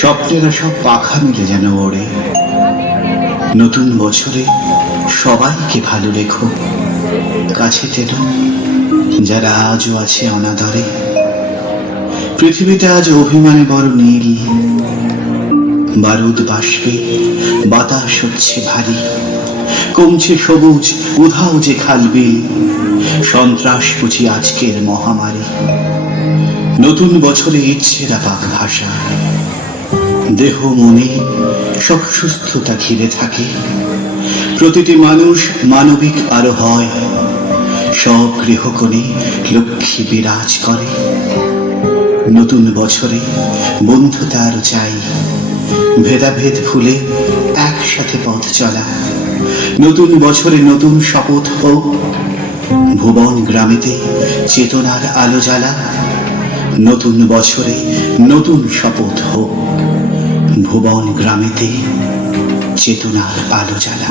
স্বপ্নেরা সব পাখা মিলে যেন ওড়ে। নতুন বছরে সবাইকে ভালো রেখো। কাছে টেনো, যারা আজও আছে অনাদরে। পৃথিবীটা আজ অভিমানে বড় নীল। বারুদ বাষ্পে বাতাস হচ্ছে ভারী। কমছে সবুজ, উধাও যে খালবিল সন্ত্রাস বুঝি আজকের মহামারী। নতুন বছরে ইচ্ছেরা পাক ভাষা। দেহ মনে সব সুস্থতা ঘিরে থাকে। প্রতিটি মানুষ মানবিক আরও হয় সব গৃহকোণে লক্ষ্মী বিরাজ করে। নতুন বছরে বন্ধুতা আরও চাই। ভেদাভেদ ভুলে একসাথে পথ চলা। নতুন বছরে নতুন শপথ হোক। ভুবন গ্রামেতে চেতনার আলো জ্বালা। নতুন বছরে নতুন শপথ হোক। ভুবন গ্রামেতে চেতনার আলো জ্বালা।